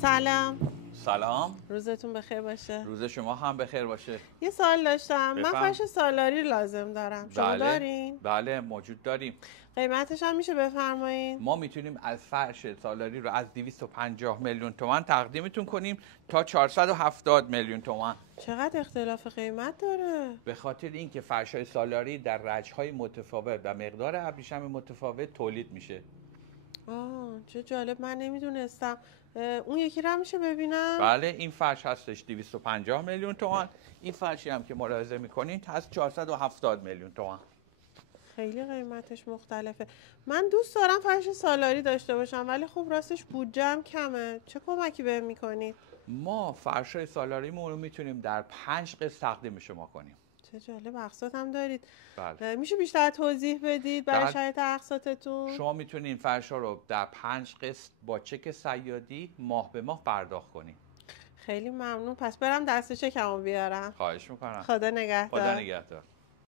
سلام. سلام. روزتون بخیر باشه. روز شما هم بخیر باشه. یه سوال داشتم. من بفهم. فرش سالاری لازم دارم. شما دارین؟ بله موجود داریم. قیمتش هم میشه بفرمایید؟ ما میتونیم از فرش سالاری رو از 250 میلیون تومان تقدیمتون کنیم تا 470 میلیون تومان. چقدر اختلاف قیمت داره؟ به خاطر اینکه فرش‌های سالاری در رج‌های متفاوت و مقدار ابریشم متفاوت تولید میشه. چه جالب، من نمیدونستم. اون یکی رو میشه ببینم؟ بله این فرش هستش 250 میلیون تومان. این فرشی هم که ملاحظه میکنین هست 470 میلیون تومان. خیلی قیمتش مختلفه. من دوست دارم فرش سالاری داشته باشم ولی خب راستش بودجه‌ام کمه. چه کمکی بهم میکنید؟ ما فرش‌های سالاریمون رو میتونیم در 5 قسط تقدیم شما کنیم. چه جالب، اقساط هم دارید. بله. میشه بیشتر توضیح بدید برای شرایط اقساطتون؟ شما میتونید این فرش‌ها رو در 5 قسط با چک صیادی ماه به ماه پرداخت کنید. خیلی ممنون. پس برم دست چکمو بیارم. خواهش میکنم. خدا نگهدار. خدا نگهدار.